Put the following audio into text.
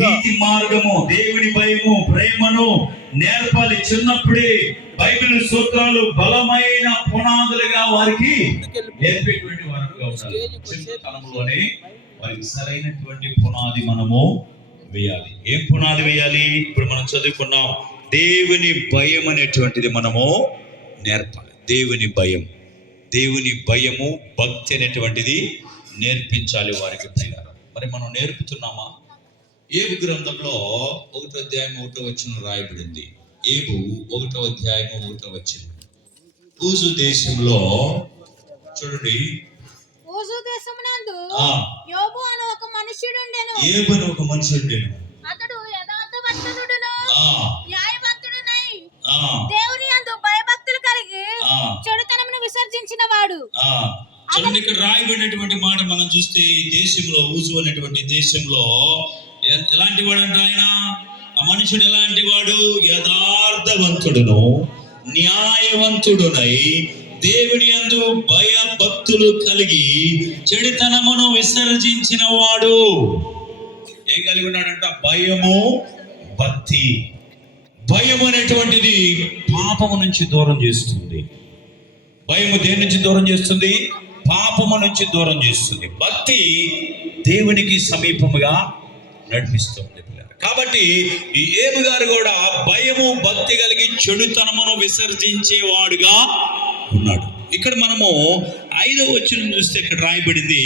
నీతి మార్గము, దేవుని భయము, ప్రేమను నేర్పాలి. చిన్నప్పుడే బైబిల్ సూత్రాలు బలమైన పునాదులుగా వారికి నేర్పేటువంటి వారుగా ఉండాలి. చిన్నతనంలోనే వారికి సరైనటువంటి పునాది మనము వేయాలి. ఏం పునాది వేయాలి? ఇప్పుడు మనం చదువుకున్నాం, దేవుని భయం అనేటువంటిది మనము నేర్పాలి. దేవుని భయము, భక్తి అనేటువంటిది నేర్పించాలి వారికి. మరి మనం నేర్పుతున్నామా? ఏబు గ్రంథంలో 1వ అధ్యాయం 1వ వచనం రాయబడింది. ఏబు 1వ అధ్యాయం 1వ వచనం. ఊజు దేశంలో చూడండి, ఊజు దేశమునందు యోబు అను ఒక మనుష్యుడు ఉండెను. ఏబు అను ఒక మనుష్యుడు ఉండెను. అతడు యథార్థవంతుడును న్యాయవంతుడునై దేవుని యందు భయభక్తులు కలిగి చెడుతనమును విసర్జించిన వాడు. చూడండి, ఇక్కడ రాయబడినటువంటి మాట మనం చూస్తే ఈ దేశంలో, ఊజు అనేటువంటి దేశంలో ఎలాంటి వాడు అంటే ఆయన, ఆ మనుషుడు ఎలాంటి వాడు? యథార్థవంతుడును న్యాయవంతుడునై దేవుని యందు భయభక్తులు కలిగి చెడుతనమును విసర్జించిన వాడు. ఏం కలిగి ఉన్నాడంట? భయము, భక్తి. భయం అనేటువంటిది పాపము నుంచి దూరం చేస్తుంది. భయము దేని నుంచి దూరం చేస్తుంది? పాపము నుంచి దూరం చేస్తుంది. భక్తి దేవునికి సమీపముగా నడిపిస్తుంది. కాబట్టి ఈ ఏబు గారు కూడా భయము, భక్తి కలిగి చెడుతనమును విసర్జించేవాడుగా ఉన్నాడు. ఇక్కడ మనము 5వ వచనం చూస్తే ఇక్కడ రాయబడింది,